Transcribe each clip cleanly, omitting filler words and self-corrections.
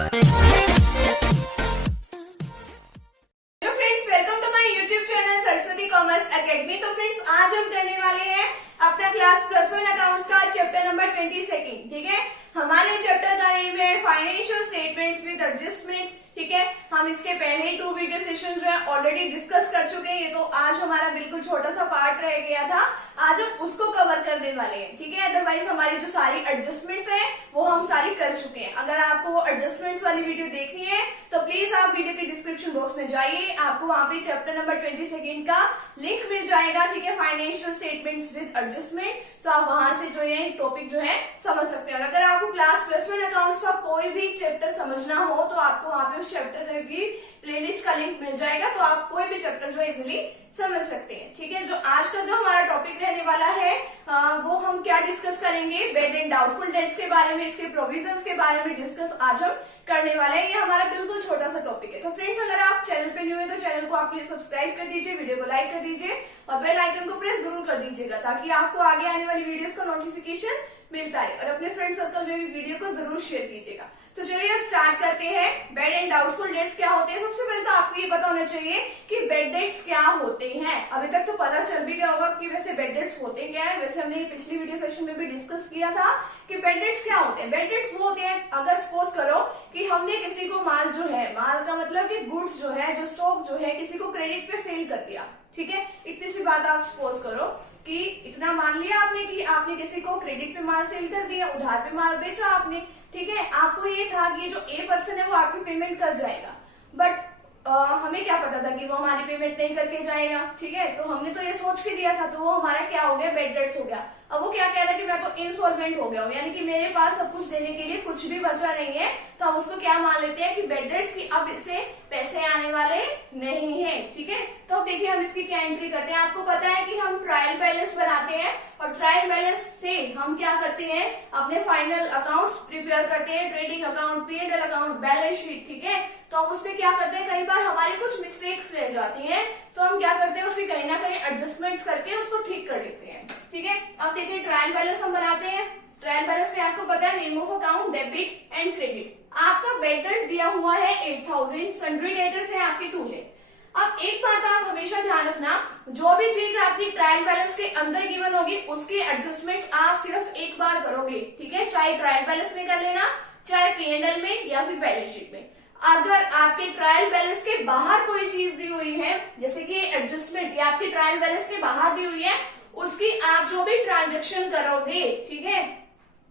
Hello friends, welcome to my YouTube channel Saraswati commerce academy. तो friends, आज हम करने वाले हैं अपना क्लास +1 अकाउंट्स का चैप्टर नंबर 22। ठीक है, हमारे चैप्टर का नेम है फाइनेंशियल स्टेटमेंट्स विद एडजस्टमेंट्स। ठीक है, हम इसके पहले 2 वीडियो सेशन जो है ऑलरेडी डिस्कस कर चुके हैं। ये तो आज हमारा बिल्कुल छोटा सा पार्ट रह गया था, आज हम उसको कवर करने वाले हैं। ठीक है, अदरवाइज हमारी जो सारी एडजस्टमेंट्स हैं वो हम सारी कर चुके हैं। अगर आपको वो एडजस्टमेंट्स वाली वीडियो देखनी है तो प्लीज आप वीडियो के डिस्क्रिप्शन बॉक्स में जाइए, आपको वहां पे चैप्टर नंबर 22 का लिंक मिल जाएगा। ठीक है, फाइनेंशियल स्टेटमेंट्स विद एडजस्टमेंट, तो आप वहां से जो है टॉपिक जो है समझ सकते हैं। और अगर आपको क्लास +1 अकाउंट्स का कोई भी चैप्टर समझना हो तो आपको वहां पे उस चैप्टर का भी प्लेलिस्ट का लिंक मिल जाएगा, तो आप कोई भी चैप्टर जो है इजिली समझ सकते हैं। ठीक है, जो आज का जो हमारा टॉपिक रहने वाला है वो हम क्या डिस्कस करेंगे, बेड एंड डाउटफुल डेट्स के बारे में, इसके प्रोविजंस के बारे में डिस्कस आज हम करने वाले हैं। ये हमारा बिल्कुल छोटा सा टॉपिक है। तो फ्रेंड्स, अगर आप चैनल पे न्यू है तो चैनल को आप प्लीज सब्सक्राइब कर दीजिए, वीडियो को लाइक कर दीजिए और बेल आइकन को प्रेस जरूर कर दीजिएगा ताकि आपको आगे आने वाली वीडियोस का नोटिफिकेशन मिलता है। और अपने फ्रेंड सर्कल में भी वीडियो को जरूर शेयर कीजिएगा। तो चलिए अब स्टार्ट करते हैं। बेड एंड डाउटफुल डेट्स क्या होते हैं। सबसे पहले तो आपको ये पता होना चाहिए कि बेड डेट्स क्या होते हैं। अभी तक तो पता चल भी गया होगा कि वैसे बेड डेट्स होते क्या है। वैसे हमने पिछली वीडियो सेशन में भी डिस्कस किया था कि बेड डेट्स क्या होते हैं। बेड डेट्स वो होते हैं, अगर सपोज करो कि हमने किसी को माल जो है, माल का मतलब कि गुड्स जो है, जो स्टॉक जो है, किसी को क्रेडिट पे सेल कर दिया। ठीक है, इतनी सी बात आप सपोज करो कि इतना मान लिया आपने कि आपने किसी को क्रेडिट पे माल सेल कर दिया, उधार पे माल बेचा आपने। ठीक है, आपको ये था कि ये जो ए पर्सन है वो आपकी पेमेंट कर जाएगा, बट हमें क्या पता था कि वो हमारी पेमेंट नहीं करके जाएगा। ठीक है, तो हमने तो ये सोच के दिया था, तो वो हमारा क्या हो गया, बेड डेट्स हो गया। अब वो क्या कह रहा है कि मैं तो इंसॉल्वेंट हो गया हूँ, यानी कि मेरे पास सब कुछ देने के लिए कुछ भी बचा नहीं है। तो हम उसको क्या मान लेते हैं कि बेड डेट्स की अब इससे पैसे आने वाले नहीं है। ठीक है, तो अब देखिए हम इसकी क्या एंट्री करते हैं। आपको पता है कि हम ट्रायल बैलेंस बनाते हैं और ट्रायल बैलेंस से हम क्या करते हैं, अपने फाइनल अकाउंट्स प्रिपेयर करते हैं, trading account, P&L account, balance sheet. ठीक है, तो हम उसमें क्या करते हैं, कई बार हमारी कुछ मिस्टेक्स रह जाती हैं, तो हम क्या करते हैं, उसकी कहीं ना कहीं एडजस्टमेंट्स करके उसको ठीक कर लेते हैं। ठीक है, अब देखिए ट्रायल बैलेंस हम बनाते हैं। ट्रायल बैलेंस में आपको पता है name of account, debit and credit. आपका बेड डेट दिया हुआ है 8000, सन्ड्री डेटर्स है आपके 2 लाख। अब एक बात आप हमेशा ध्यान रखना, जो भी चीज आपकी ट्रायल बैलेंस के अंदर गिवन होगी उसके एडजस्टमेंट्स आप सिर्फ एक बार करोगे। ठीक है, चाहे ट्रायल बैलेंस में कर लेना, चाहे P&L में या फिर बैलेंस शीट में। अगर आपके ट्रायल बैलेंस के बाहर कोई चीज दी हुई है, जैसे कि एडजस्टमेंट या आपकी ट्रायल बैलेंस के बाहर दी हुई है, उसकी आप जो भी ट्रांजेक्शन करोगे, ठीक है,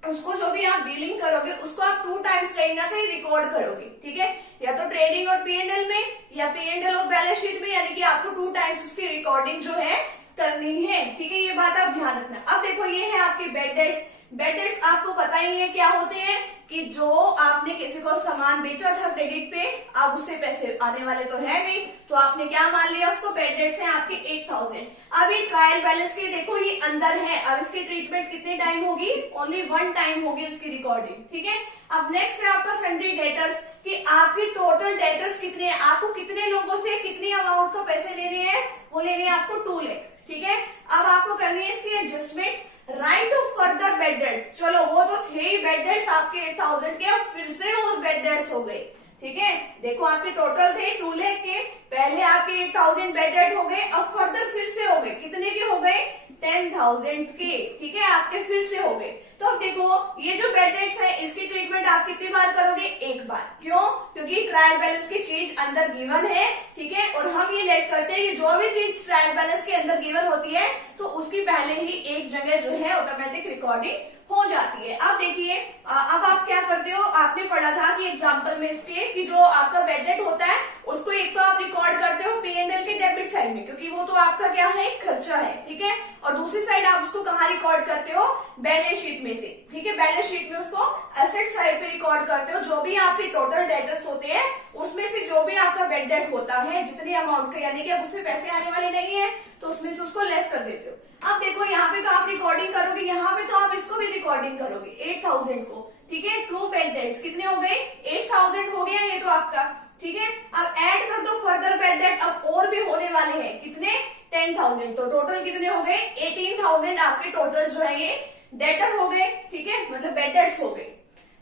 उसको जो भी आप डीलिंग करोगे उसको आप 2 टाइम्स कहीं ना कहीं रिकॉर्ड करोगे। ठीक है, या तो ट्रेडिंग और P&L में या P&L और बैलेंस शीट में, यानी कि आपको 2 टाइम्स उसकी रिकॉर्डिंग जो है करनी है। ठीक है, ये बात आप ध्यान रखना। अब देखो ये है आपके बेड डेट्स। बेड डेट्स आपको पता ही है क्या होते हैं कि जो आपने किसी को सामान बेचा था क्रेडिट पे, अब उससे पैसे आने वाले तो है नहीं, तो आपने क्या मान लिया, उसको बेड डेट्स हैं आपके 8000। अब ये ट्रायल बैलेंस के देखो ये अंदर है, अब इसकी ट्रीटमेंट कितने टाइम होगी, ओनली 1 टाइम होगी इसकी रिकॉर्डिंग। ठीक है, अब नेक्स्ट है आपका सन्ड्री डेटर्स कि आपकी टोटल डेटर्स कितने हैं, आपको कितने लोगों से कितनी अमाउंट को पैसे लेने हैं, वो लेने हैं आपको 2 लाख। ठीक है, अब आपको करनी है इसकी adjustments, right to further bad debts. चलो वो तो थे ही बेड डेट्स आपके 8000 के, अब फिर से और बेड डेट्स हो गए। ठीक है, देखो आपके टोटल थे 2 लाख के, पहले आपके 8000 बेड डेट हो गए, अब फर्दर फिर से हो गए, कितने के हो गए, 10,000 के। ठीक है, आपके फिर से हो गए। तो अब देखो ये जो बेड डेट्स है इसकी ट्रीटमेंट आप कितनी बार करोगे, 1 बार। क्यों, क्योंकि ट्रायल बैलेंस की चीज अंदर गिवन है। ठीक है, और हम ये लेट करते हैं कि जो भी चीज ट्रायल बैलेंस के अंदर गिवन होती है तो उसकी पहले ही एक जगह जो है ऑटोमेटिक रिकॉर्डिंग हो जाती है। अब देखिए अब आप क्या करते हो, आपने पढ़ा था कि एग्जाम्पल में इसके कि जो आपका बेड डेट होता है उसको एक तो आप रिकॉर्ड करते हो P&L के डेबिट साइड में, क्योंकि वो तो आपका क्या है, खर्चा है। ठीक है, और दूसरी साइड आप उसको कहाँ रिकॉर्ड करते हो, बैलेंस शीट में से। ठीक है, बैलेंस शीट में उसको एसेट साइड पे रिकॉर्ड करते हो। जो भी आपके टोटल डेटर्स होते हैं उसमें से जो भी आपका बेड डेट होता है, जितनी अमाउंट का, यानी कि अब उससे पैसे आने वाले नहीं है, तो उसमें से उसको लेस कर देते हो। अब देखो यहाँ पे तो आप रिकॉर्डिंग करोगे, यहाँ पे तो आप इसको भी रिकॉर्डिंग करोगे 8000 को। ठीक है, 2 बेड डेट्स कितने हो गए, 8000 हो गया ये तो आपका। ठीक है, अब ऐड कर दो फर्दर बेड डेट, अब और भी होने वाले हैं, कितने, 10,000। तो टोटल कितने हो गए, 18,000 आपके टोटल जो है ये डेटर हो गए। ठीक है, मतलब बेड डेट्स हो गए।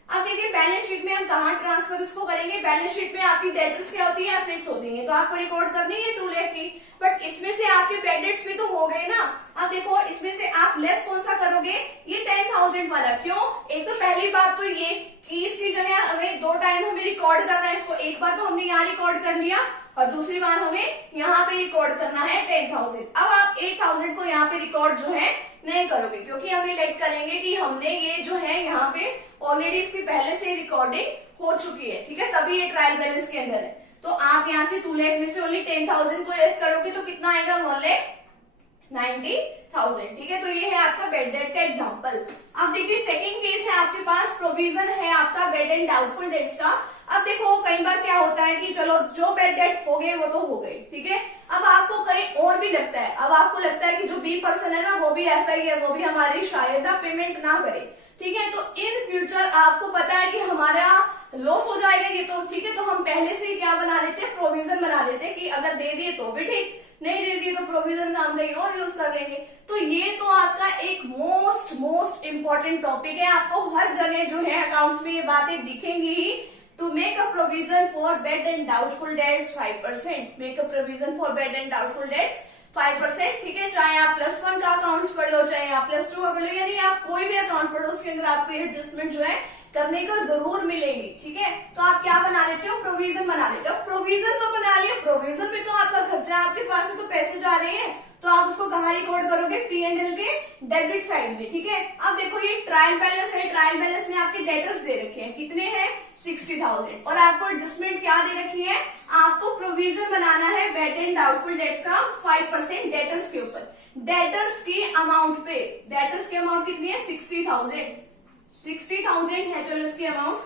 अब देखिए बैलेंस शीट में हम कहाँ ट्रांसफर इसको करेंगे, बैलेंस शीट में आपकी डेटर्स क्या होती है, एसेट्स होती है, तो आपको रिकॉर्ड करनी है 2 लाख की, बट इसमें से आपके बैड डेट्स भी तो हो गए ना। अब देखो इसमें से आप लेस कौन सा करोगे, ये 10,000 वाला। क्यों, एक तो पहली बात तो ये कि इसकी जगह हमें 2 टाइम हमें रिकॉर्ड करना है इसको, एक बार तो हमने यहाँ रिकॉर्ड कर लिया और दूसरी बार हमें यहाँ पे रिकॉर्ड करना है 10,000। अब आप 8,000 को यहाँ पे रिकॉर्ड जो है नहीं करोगे, क्योंकि हम इलेक्ट करेंगे कि हमने ये जो है यहाँ पे ऑलरेडी इसकी पहले से रिकॉर्डिंग हो चुकी है, ठीक है, तभी ये ट्रायल बैलेंस के अंदर है। तो आप यहाँ से 2 लाख में से ओनली 10,000 को लेस करोगे तो कितना आएगा, 1,90,000, ठीक है। तो ये है आपका बेड डेट का एग्जांपल। अब देखिए सेकंड केस है आपके पास, प्रोविजन है आपका बेड एंड डाउटफुल डेट्स का। अब देखो कई बार क्या होता है कि चलो जो बेड डेट हो गए वो तो हो गए, ठीक है। अब आपको कहीं और भी लगता है, अब आपको लगता है कि जो बी पर्सन है ना वो भी ऐसा ही है, वो भी हमारी शायद पेमेंट ना करे, ठीक है। तो इन फ्यूचर आपको पता है कि हमारा लॉस हो जाएगा ये तो, ठीक है, तो हम पहले से ही क्या बना लेते हैं, प्रोविजन बना लेते हैं कि अगर दे दिए तो भी ठीक, नहीं दे दिए तो प्रोविजन का हम कहीं और यूज कर लेंगे। तो ये तो आपका एक मोस्ट इम्पोर्टेंट टॉपिक है, आपको हर जगह जो है अकाउंट्स में ये बातें दिखेंगी ही। To make a provision for bad and doubtful debts 5%, make a provision for bad and doubtful debts 5%, ठीक है। चाहे आप +1 का अकाउंट्स पढ़ लो, चाहे आप +2 का पढ़ लो, यानी आप कोई भी अकाउंट पढ़ो उसके अंदर आपको एडजस्टमेंट जो है करने को जरूर मिलेगी, ठीक है। तो आप क्या बना लेते हो, प्रोविजन बना लेते हो। प्रोविजन तो बना लिया, प्रोविजन में तो आपका खर्चा है, आपके पास से तो पैसे जा रहे हैं, तो आप उसको कहाँ रिकॉर्ड करोगे, P&L के डेबिट साइड में, ठीक है। अब देखो ये ट्रायल बैलेंस है, ट्रायल बैलेंस में आपके डेटर्स दे रखे हैं, कितने हैं, 60,000, और आपको एडजस्टमेंट क्या दे रखी है, आपको प्रोविजन बनाना है बेड एंड डाउटफुल डेट्स का 5% डेटर्स के ऊपर। डेटर्स की अमाउंट पे, डेटर्स की अमाउंट कितनी है, 60,000 है, चलो इसकी अमाउंट,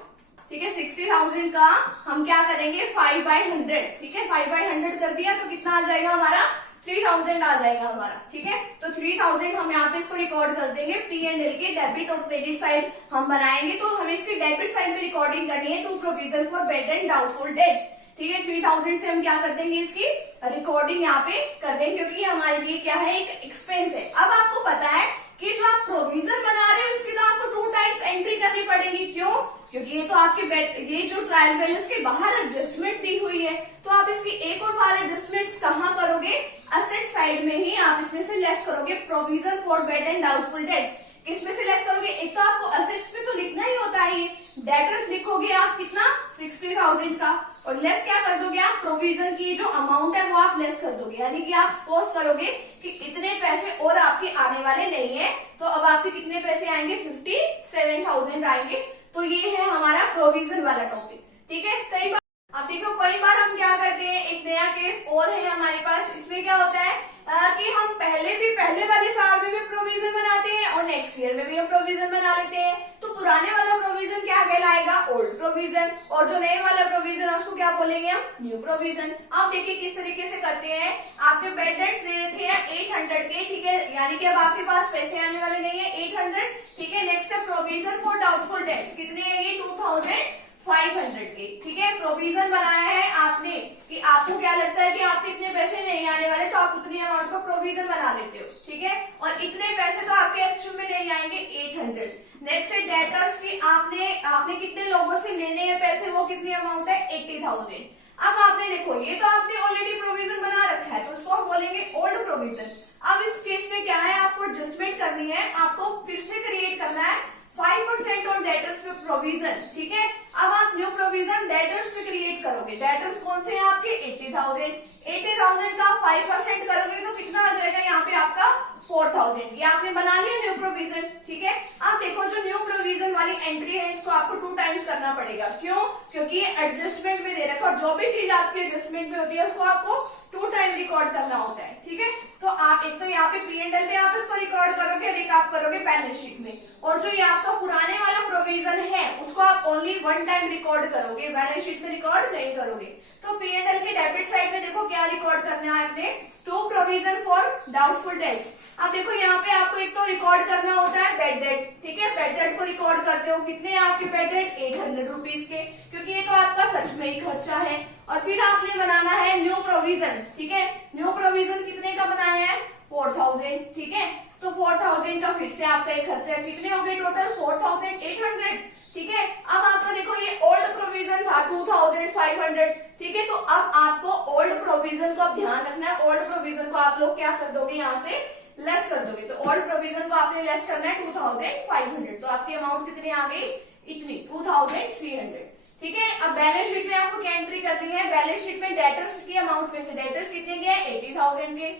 ठीक है। 60,000 का हम क्या करेंगे, 5/100, ठीक है, 5/100 कर दिया तो कितना आ जाएगा हमारा, 3,000 आ जाएगा हमारा, ठीक है। तो 3,000 हम यहाँ पे इसको रिकॉर्ड कर देंगे, P&L के डेबिट और क्रेडिट साइड हम बनाएंगे, तो हमें इसकी डेबिट साइड में रिकॉर्डिंग करनी है, to provision for bad and doubtful debts, ठीक है। 3,000 से हम क्या कर देंगे, इसकी रिकॉर्डिंग यहाँ पे कर देंगे, क्योंकि हमारे लिए क्या है, एक एक्सपेंस है। अब आपको पता है कि जो आप प्रोविजन बना रहे हैं उसकी तो आपको 2 टाइम्स एंट्री करनी पड़ेगी, क्यों, क्योंकि ये तो आपके ये जो ट्रायल बैलेंस के बाहर एडजस्टमेंट दी हुई है, तो आप इसकी एक और बार एडजस्टमेंट कहाँ करोगे, असेट साइड में ही आप इसमें से लेस करोगे, provision for bad and doubtful dates, इसमें से लेस करोगे। एक तो आपको असेट्स में तो लिखना ही होता है, ये डेटर्स लिखोगे आप कितना, 60,000 का, और लेस क्या कर दोगे आप, प्रोविजन की जो अमाउंट है वो आप लेस कर दोगे, यानी कि आप सपोज करोगे कि इतने पैसे और आपके आने वाले नहीं है, तो अब आपके कितने पैसे आएंगे, 57,000 आएंगे। तो ये है हमारा प्रोविजन वाला टॉपिक, ठीक है। कई बार अब देखो, कई बार हम क्या करते हैं, एक नया केस और है हमारे पास, इसमें क्या होता है कि हम पहले वाले साल में भी प्रोविजन बनाते हैं और नेक्स्ट ईयर में भी हम प्रोविजन बना लेते हैं। तो पुराने वाला प्रोविजन क्या कहलाएगा, ओल्ड प्रोविजन, और जो नए वाला प्रोविजन है उसको क्या बोलेंगे हम, न्यू प्रोविजन। अब देखिए किस तरीके से करते हैं, आपके बेड डेट्स दे रखे हैं 800 के, ठीक है, यानी कि अब आपके पास पैसे आने वाले नहीं है, 800, ठीक है। नेक्स्ट है प्रोविजन फॉर डाउटफुल डेट्स, कितने है ये, 2,500 के, ठीक है। प्रोविजन बनाया है आपने कि आपको क्या लगता है कि आपके इतने पैसे नहीं आने वाले, तो आप उतनी अमाउंट को प्रोविजन बना लेते हो, ठीक है, और इतने पैसे तो आपके एक्चुअल में नहीं आएंगे, 800। नेक्स्ट है डेटर्स की, आपने कितने लोगों से लेने हैं पैसे, वो कितनी अमाउंट है, 80,000। अब आपने देखो ये तो आपने ऑलरेडी प्रोविजन बना रखा है, तो उसको हम बोलेंगे ओल्ड प्रोविजन। अब इस केस में क्या है, आपको एडजस्टमेंट करनी है, आपको फिर से क्रिएट करना है 5% ऑन डेटर्स पे प्रोविजन, ठीक है। अब आप न्यू प्रोविजन डेटर्स पे क्रिएट करोगे, डेटर्स कौन से हैं आपके, 80,000 का 5% करोगे तो कितना आ जाएगा यहाँ पे आपका, 4,000। ये आपने बना लिया न्यू प्रोविजन, ठीक है। अब देखो जो न्यू प्रोविजन वाली एंट्री है इसको आपको 2 टाइम्स करना पड़ेगा, क्यों, क्योंकि एडजस्टमेंट में दे रखा, और जो भी चीज आपकी एडजस्टमेंट में होती है उसको आपको 2 टाइम रिकॉर्ड करना होता है, ठीक है। तो आप एक तो यहाँ पे P&L में आप इसको रिकॉर्ड करोगे, और एक आप करोगे बैलेंस शीट में, और जो ये आपका पुराने वाला प्रोविजन है उसको आप ओनली 1 टाइम रिकॉर्ड करोगे, बैलेंस शीट में रिकॉर्ड नहीं करोगे। तो P&L के डेबिट साइड में देखो क्या रिकॉर्ड करना है आपने, to provision for doubtful debts. अब देखो यहाँ पे आपको एक तो रिकॉर्ड करना होता है बेड डेट, ठीक है, बेड डेट को रिकॉर्ड करते हो, कितने हैं आपके बेड डेट, 800 रुपीज के, क्योंकि ये तो आपका सच में ही खर्चा है। और फिर आपने बनाना है न्यू प्रोविजन, ठीक है, न्यू प्रोविजन कितने का बनाया है, 4,000, ठीक है। तो 4000 का फिर से आपका एक खर्चा कितने हो गए टोटल 4800, ठीक है। अब आपका देखो ये ओल्ड प्रोविजन था 2500, ठीक है। तो अब आपको ओल्ड प्रोविजन को ध्यान रखना है, ओल्ड प्रोविजन को आप लोग क्या कर दोगे यहाँ से लेस कर दोगे। तो ओल्ड प्रोविजन को आपने लेस करना है 2500, तो आपकी अमाउंट कितनी आ गई इतनी 2300, ठीक है। अब बैलेंस शीट में आपको क्या एंट्री करनी है, बैलेंस शीट में डेटर्स की अमाउंट में से डेटर्स कितने के 80,000 के।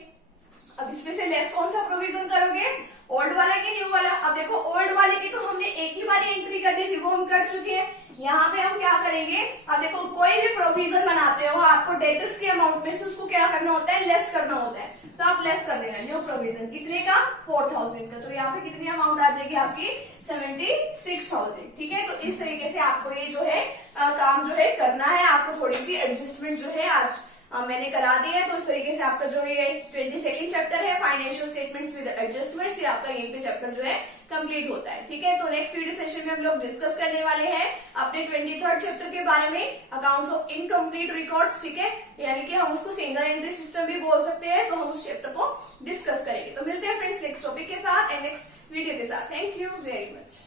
अब इसमें से लेस कौन सा प्रोविजन करोगे, ओल्ड वाला कि न्यू वाला। अब देखो ओल्ड वाले की तो हमने एक ही बार एंट्री कर दी थी, वो हम कर चुके हैं। यहाँ पे हम क्या करेंगे, अब देखो कोई भी प्रोविजन बनाते हो आपको डेटर्स की अमाउंट में से उसको क्या करना होता है, लेस करना होता है। तो आप लेस कर देना न्यू प्रोविजन कितने का 4000 का। तो यहाँ पे कितनी अमाउंट आ जाएगी आपकी 76,000, ठीक है। तो इस तरीके से आपको ये जो है काम जो है करना है। आपको थोड़ी सी एडजस्टमेंट जो है आज मैंने करा दी है। तो इस तरीके से आपका जो ये 22nd चैप्टर है फाइनेंशियल स्टेटमेंट्स विद एडजस्टमेंट्स, ये आपका यहीं पे चैप्टर जो है कंप्लीट होता है, ठीक है। तो नेक्स्ट वीडियो सेशन में हम लोग डिस्कस करने वाले हैं अपने 23rd चैप्टर के बारे में, अकाउंट्स ऑफ इनकम्प्लीट रिकॉर्ड्स, ठीक है। यानी कि हम उसको सिंगल एंट्री सिस्टम भी बोल सकते हैं। तो हम उस चैप्टर को डिस्कस करेंगे। तो मिलते हैं फ्रेंड्स नेक्स्ट टॉपिक के साथ एंड नेक्स्ट वीडियो के साथ। Thank you very much.